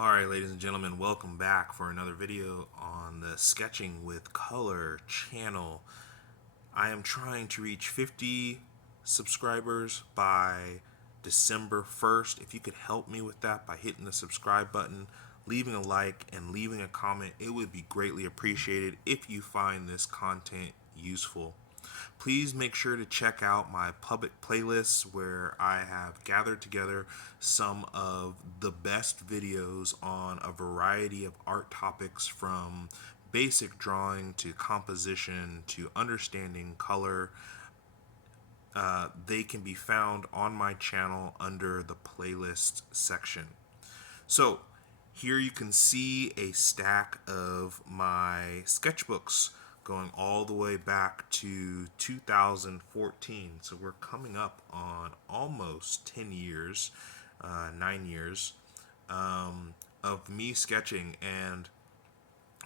Alright, ladies and gentlemen, welcome back for another video on the Sketching with Color channel. I am trying to reach 50 subscribers by December 1st. If you could help me with that by hitting the subscribe button, leaving a like, and leaving a comment, it would be greatly appreciated if you find this content useful. Please make sure to check out my public playlists where I have gathered together some of the best videos on a variety of art topics, from basic drawing to composition to understanding color. They can be found on my channel under the playlist section. So here you can see a stack of my sketchbooks going all the way back to 2014. So we're coming up on almost 10 years, 9 years of me sketching, and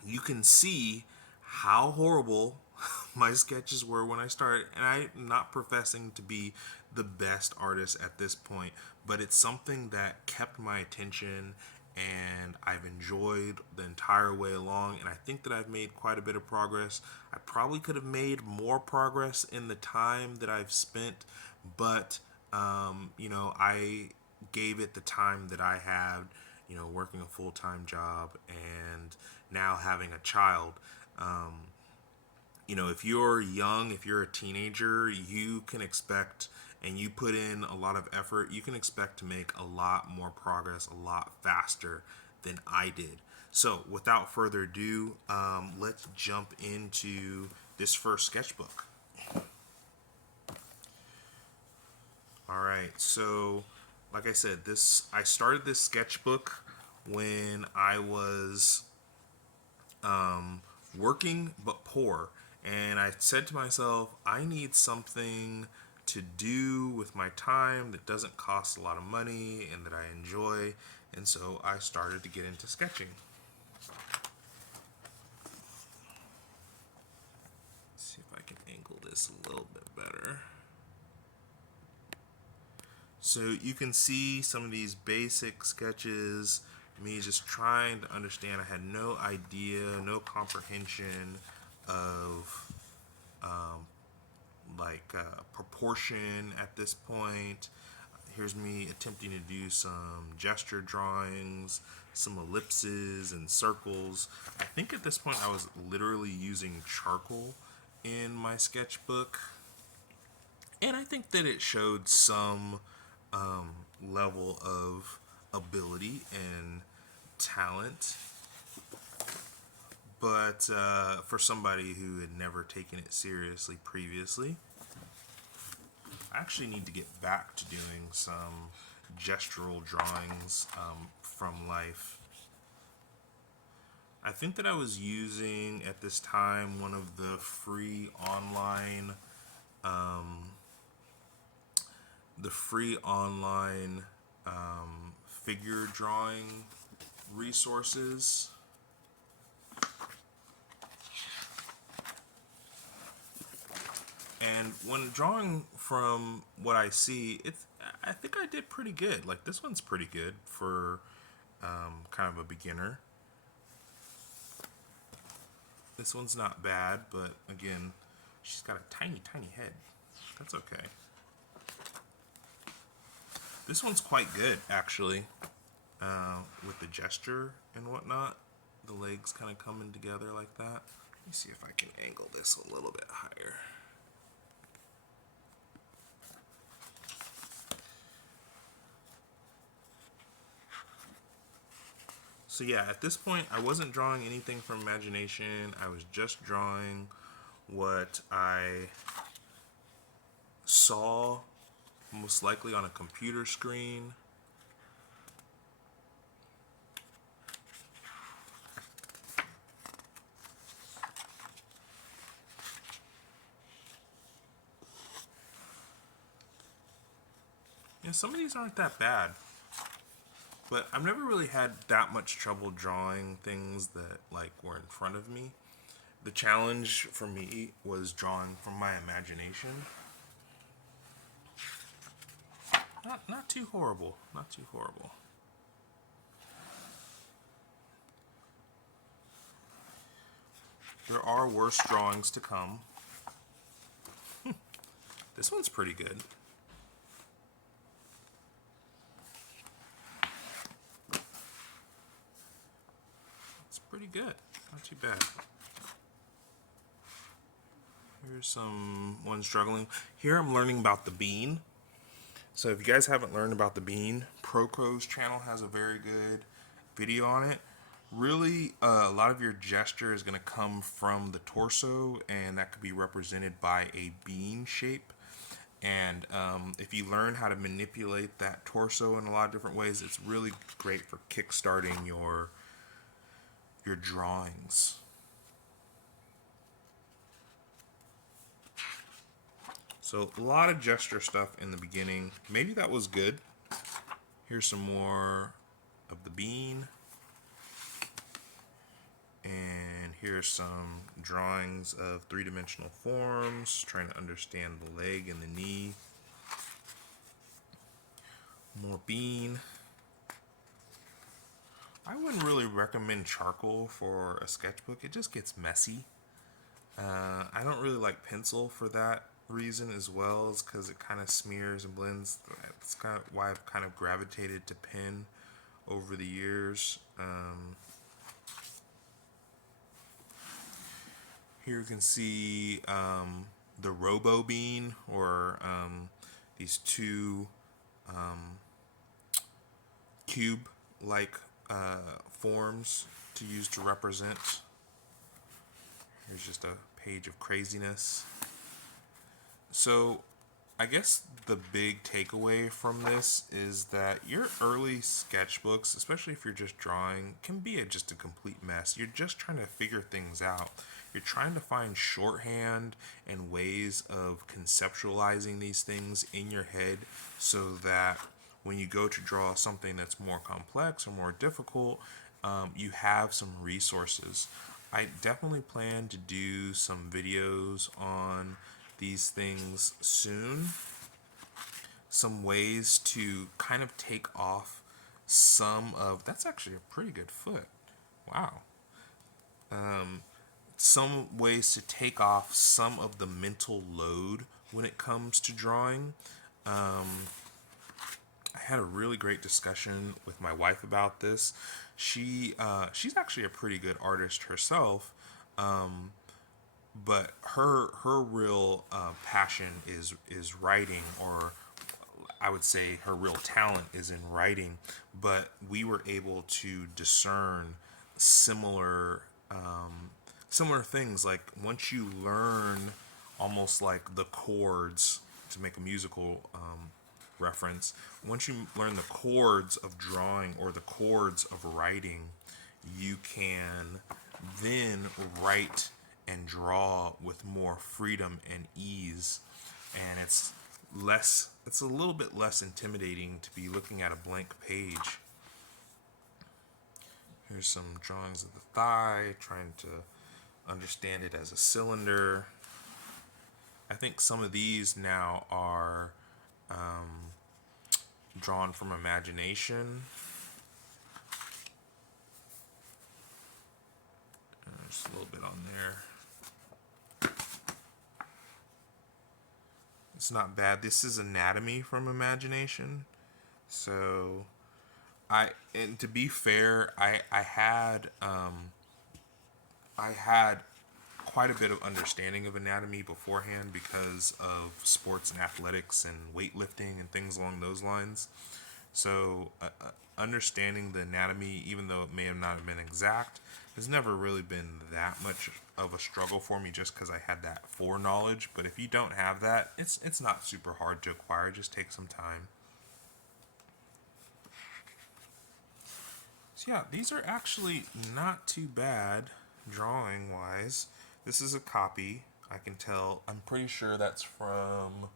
you can see how horrible my sketches were when I started. And I'm not professing to be the best artist at this point, but it's something that kept my attention and I've enjoyed the entire way along, and I think that I've made quite a bit of progress. I probably could have made more progress in the time that I've spent, but I gave it the time that I had, working a full-time job and now having a child. If you're young, if you're a teenager, you can expect, and you put in a lot of effort, you can expect to make a lot more progress a lot faster than I did. So without further ado, let's jump into this first sketchbook. Alright, so like I said, I started this sketchbook when I was working but poor, and I said to myself, I need something to do with my time that doesn't cost a lot of money and that I enjoy, and so I started to get into sketching. Let's see if I can angle this a little bit better. So you can see some of these basic sketches, me just trying to understand. I had no idea, no comprehension of proportion at this point. Here's me attempting to do some gesture drawings, some ellipses and circles. I think at this point I was literally using charcoal in my sketchbook, and I think that it showed some level of ability and talent, but for somebody who had never taken it seriously previously. I actually need to get back to doing some gestural drawings from life. I think that I was using at this time one of the free online figure drawing resources. And when drawing from what I see, I think I did pretty good. Like, this one's pretty good for kind of a beginner. This one's not bad, but again, she's got a tiny, tiny head. That's okay. This one's quite good, actually, with the gesture and whatnot. The legs kind of coming together like that. Let me see if I can angle this a little bit higher. So yeah, at this point, I wasn't drawing anything from imagination. I was just drawing what I saw, most likely on a computer screen. Yeah, some of these aren't that bad. But I've never really had that much trouble drawing things that were in front of me. The challenge for me was drawing from my imagination. Not too horrible. Not too horrible. are worse drawings to come. This one's pretty good. It's pretty good. Not too bad. Here's some one struggling. Here I'm learning about the bean. So if you guys haven't learned about the bean, Procro's channel has a very good video on it. Really, a lot of your gesture is going to come from the torso, and that could be represented by a bean shape. And if you learn how to manipulate that torso in a lot of different ways, it's really great for kickstarting your drawings. So a lot of gesture stuff in the beginning. Maybe that was good. Here's some more of the bean. And here's some drawings of three-dimensional forms, trying to understand the leg and the knee. More bean. I wouldn't really recommend charcoal for a sketchbook. It just gets messy. I don't really like pencil for that reason as well, is because it kind of smears and blends. That's kind of why I've kind of gravitated to pen over the years. Here you can see the robo bean, or these two cube-like forms to use to represent. Here's just a page of craziness. So I guess the big takeaway from this is that your early sketchbooks, especially if you're just drawing, can be just a complete mess. You're just trying to figure things out. You're trying to find shorthand and ways of conceptualizing these things in your head so that when you go to draw something that's more complex or more difficult, you have some resources. I definitely plan to do some videos on these things soon. Some ways to kind of take off some of, that's actually a pretty good foot. Wow. Some ways to take off some of the mental load when it comes to drawing. I had a really great discussion with my wife about this. She's actually a pretty good artist herself, but her real passion is writing, or I would say her real talent is in writing. But we were able to discern similar things. Like once you learn almost like the chords, to make a musical reference, once you learn the chords of drawing or the chords of writing, you can then write and draw with more freedom and ease, and it's a little bit less intimidating to be looking at a blank page. Here's some drawings of the thigh, trying to understand it as a cylinder. I think some of these now are drawn from imagination. There's a little bit on there. It's not bad. This is anatomy from imagination. So and to be fair, I had quite a bit of understanding of anatomy beforehand because of sports and athletics and weightlifting and things along those lines. So understanding the anatomy, even though it may have not been exact, has never really been that much of a struggle for me, just because I had that foreknowledge. But if you don't have that, it's not super hard to acquire. Just take some time. So yeah, these are actually not too bad drawing wise. This is a copy. I can tell. I'm pretty sure that's from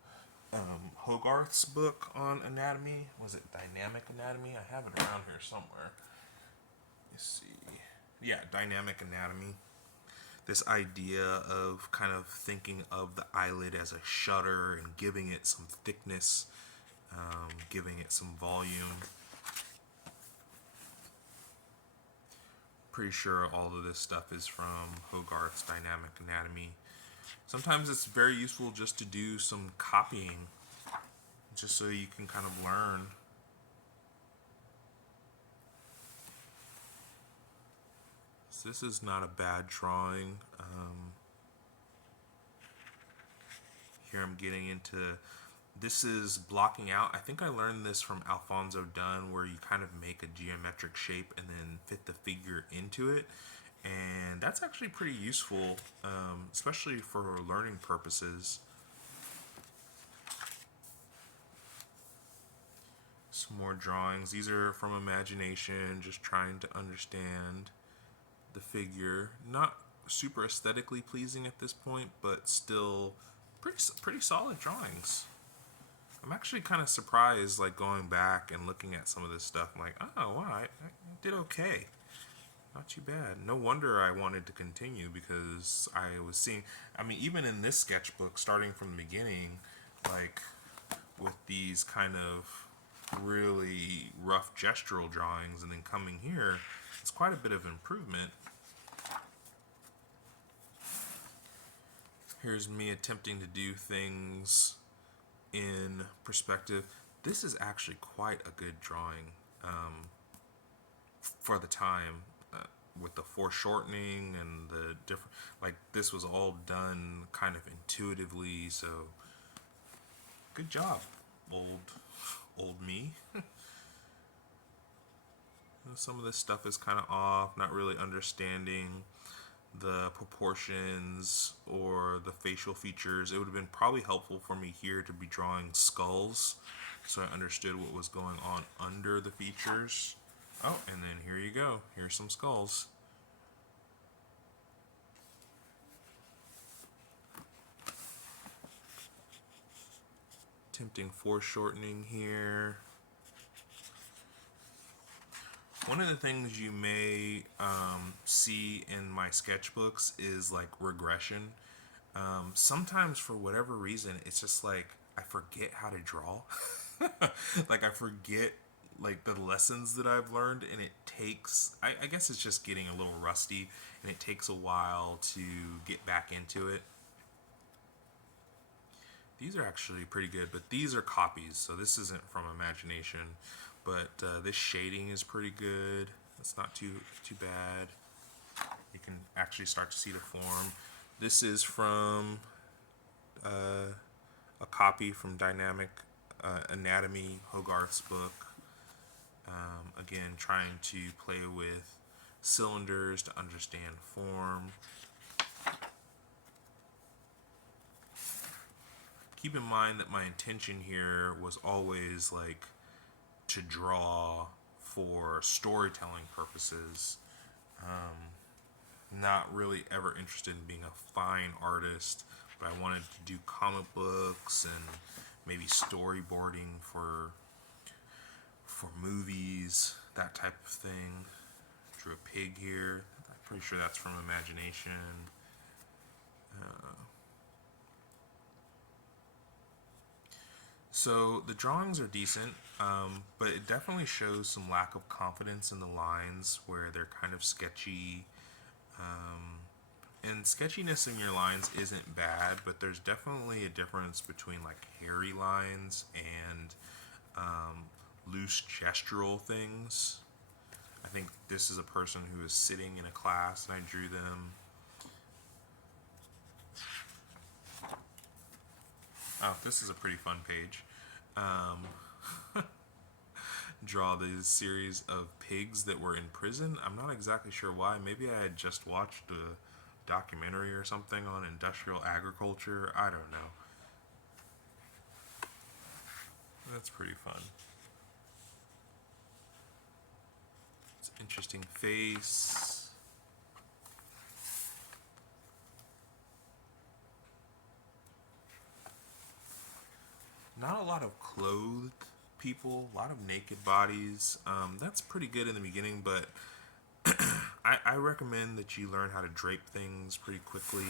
Hogarth's book on anatomy. Was it Dynamic Anatomy? I have it around here somewhere. Let's see. Yeah, Dynamic Anatomy. This idea of kind of thinking of the eyelid as a shutter and giving it some thickness, giving it some volume. pretty sure all of this stuff is from Hogarth's Dynamic Anatomy. Sometimes it's very useful just to do some copying, just so you can kind of learn. So this is not a bad drawing. Here I'm getting into, this is blocking out. I think I learned this from Alfonso Dunn, where you kind of make a geometric shape and then fit the figure into it. And that's actually pretty useful, especially for learning purposes. Some more drawings. These are from imagination, just trying to understand the figure. Not super aesthetically pleasing at this point, but still pretty solid drawings. I'm actually kind of surprised, like going back and looking at some of this stuff. I'm like, oh wow, I did okay. Not too bad. No wonder I wanted to continue, because I was seeing, I mean, even in this sketchbook, starting from the beginning, like with these kind of really rough gestural drawings, and then coming here, it's quite a bit of improvement. Here's me attempting to do things in perspective. This is actually quite a good drawing for the time, with the foreshortening and the different, like this was all done kind of intuitively, so good job, old me. Some of this stuff is kind of off, not really understanding the proportions or the facial features. It would have been probably helpful for me here to be drawing skulls, so I understood what was going on under the features. Oh, and then here you go. Here's some skulls. Attempting foreshortening here. One of the things you may see in my sketchbooks is like regression. Sometimes for whatever reason, it's just like I forget how to draw. Like I forget like the lessons that I've learned, and it takes, I guess it's just getting a little rusty, and it takes a while to get back into it. These are actually pretty good, but these are copies, so this isn't from imagination. But this shading is pretty good. It's not too bad. You can actually start to see the form. This is from a copy from Dynamic Anatomy, Hogarth's book. Again, trying to play with cylinders to understand form. Keep in mind that my intention here was always like to draw for storytelling purposes. Not really ever interested in being a fine artist, but I wanted to do comic books and maybe storyboarding for movies, that type of thing. Drew a pig here. I'm pretty sure that's from imagination. So the drawings are decent, but it definitely shows some lack of confidence in the lines, where they're kind of sketchy. And sketchiness in your lines isn't bad, but there's definitely a difference between like hairy lines and loose gestural things. I think this is a person who is sitting in a class, and I drew them. Oh, this is a pretty fun page. Draw this series of pigs that were in prison. I'm not exactly sure why. Maybe I had just watched a documentary or something on industrial agriculture. I don't know. That's pretty fun. It's an interesting face. Not a lot of clothed people, a lot of naked bodies. That's pretty good in the beginning, but I recommend that you learn how to drape things pretty quickly.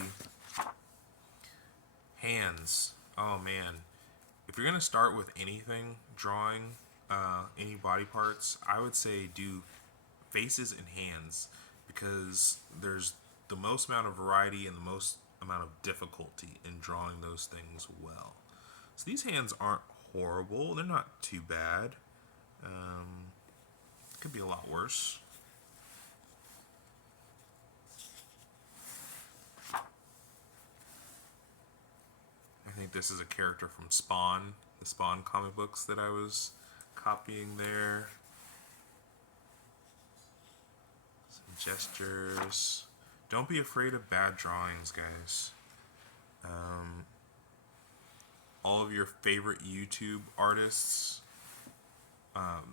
Hands. Oh man. If you're going to start with anything, drawing any body parts, I would say do faces and hands. because there's the most amount of variety and the most amount of difficulty in drawing those things well. So these hands aren't horrible. They're not too bad. Could be a lot worse. I think this is a character from Spawn, the Spawn comic books that I was copying there. Some gestures. Don't be afraid of bad drawings, guys. All of your favorite YouTube artists,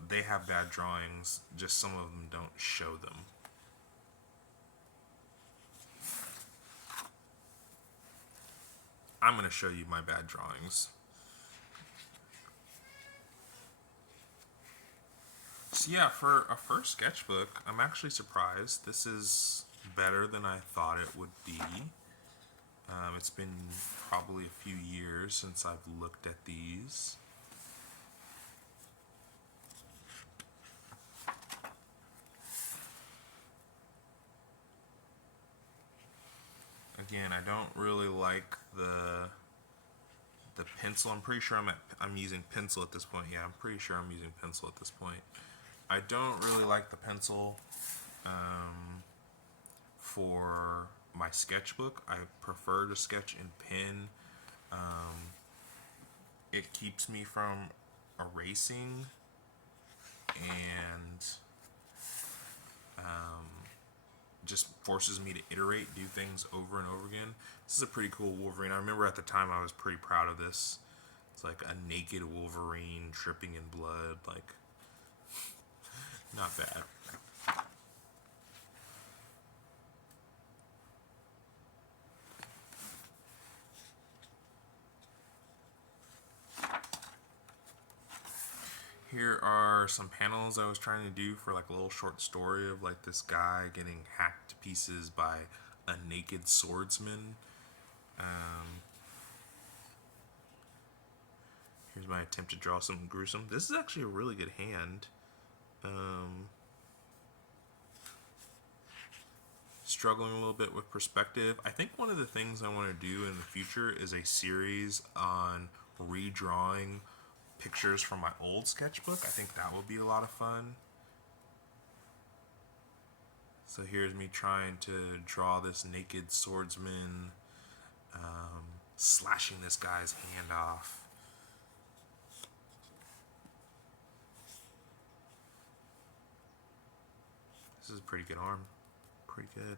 they have bad drawings, just some of them don't show them. I'm going to show you my bad drawings. So yeah, for a first sketchbook, I'm actually surprised. This is better than I thought it would be. It's been probably a few years since I've looked at these. Again, I don't really like the pencil. I'm pretty sure I'm using pencil at this point. Yeah, I'm pretty sure I'm using pencil at this point. I don't really like the pencil for my sketchbook. I prefer to sketch in pen. It keeps me from erasing and just forces me to iterate, do things over and over again. This is a pretty cool Wolverine. I remember at the time I was pretty proud of this. It's like a naked Wolverine dripping in blood, like not bad. Here are some panels I was trying to do for like a little short story of like this guy getting hacked to pieces by a naked swordsman. Here's my attempt to draw something gruesome. This is actually a really good hand. Struggling a little bit with perspective. I think one of the things I want to do in the future is a series on redrawing pictures from my old sketchbook. I think that would be a lot of fun. So here's me trying to draw this naked swordsman slashing this guy's hand off. This is a pretty good arm. Pretty good.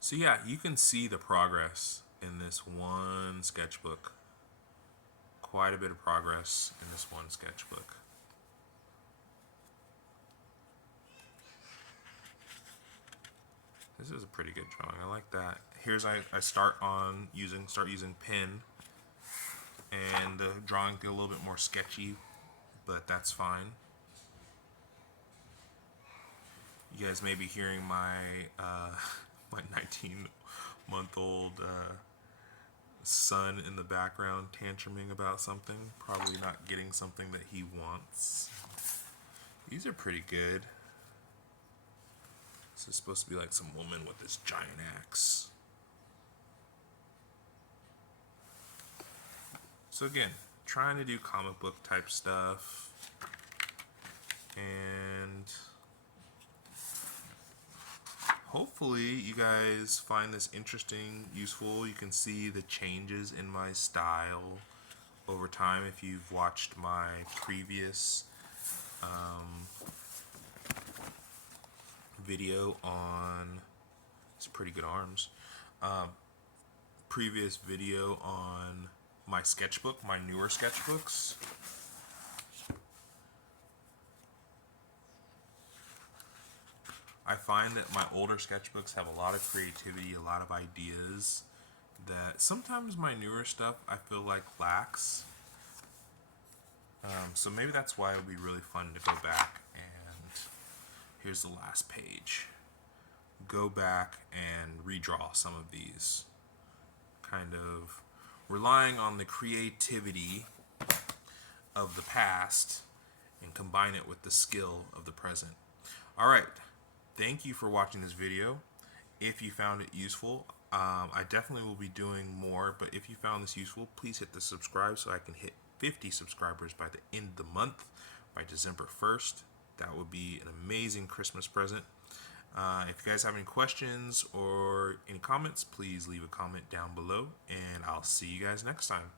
So yeah, you can see the progress in this one sketchbook. Quite a bit of progress in this one sketchbook. This is a pretty good drawing. I like that. Here's I start using pen, and the drawing get a little bit more sketchy, but that's fine. You guys may be hearing my my 19-month-old son in the background tantruming about something, probably not getting something that he wants. These are pretty good. This is supposed to be like some woman with this giant axe. So again, trying to do comic book type stuff, and hopefully you guys find this interesting, useful. You can see the changes in my style over time if you've watched my previous video on, it's pretty good arms, previous video on my sketchbook, my newer sketchbooks. I find that my older sketchbooks have a lot of creativity, a lot of ideas that sometimes my newer stuff I feel like lacks. So maybe that's why it would be really fun to go back and, here's the last page, go back and redraw some of these, kind of relying on the creativity of the past and combine it with the skill of the present. All right. Thank you for watching this video. If you found it useful, I definitely will be doing more, but if you found this useful, please hit the subscribe so I can hit 50 subscribers by the end of the month, by December 1st. That would be an amazing Christmas present. If you guys have any questions or any comments, please leave a comment down below, and I'll see you guys next time.